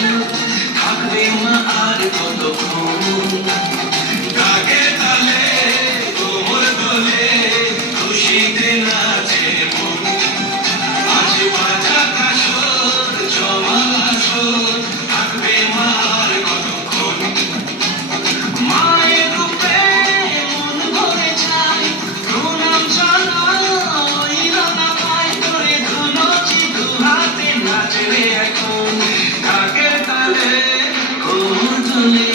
আসর থাকবে মা আর কতক্ষণ গাগে তালে কোমর দোলে খুশিতে নাচে মন আজ বাজা কাসর জমা আসর থাকবে মা আর কতক্ষণ মায়ের রূপে মন ভরে যায় প্রণাম জানাই রানা পায় করে ধুলোচি দুহাতে নাচে এখন ঢাকের তালে কোমর দোলে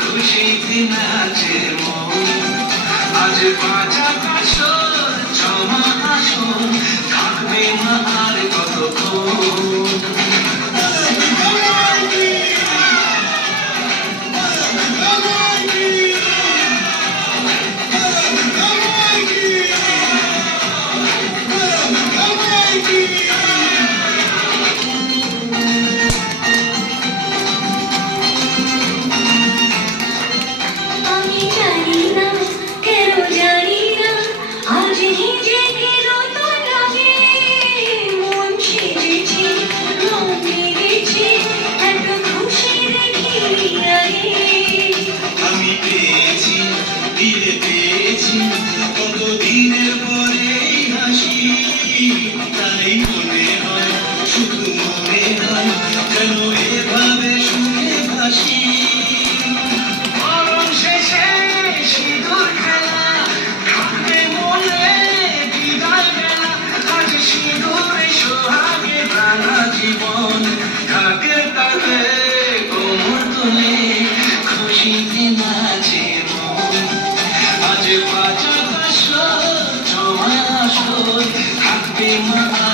খুশিতে নাচে মন আজ বাজা কাসর জমা আসর থাকবে মা আর কতক্ষণ আমি জানি না কেন জানি না আজ নিজেকে নতুন লাগে মন সেজেছে রং লেগেছে এত খুশি দেখিনি আগে আমি পেয়েছি ফিরে পেয়েছি কতদিনের পরে এই হাসি তাই মনে হয় শুধু মনে হয় কেন এভাবে সুখে ভাসি মরণ শেষে সিঁদুর খেলা থাকবে মনে বিদায় বেলা আজ সিঁদুরে সোহাগে রাঙা জীবন ঢাকের তালে কোমর তোলে খুশিতে নাচে মন আজ বাজা কাসর জমা আসর থাকবে মা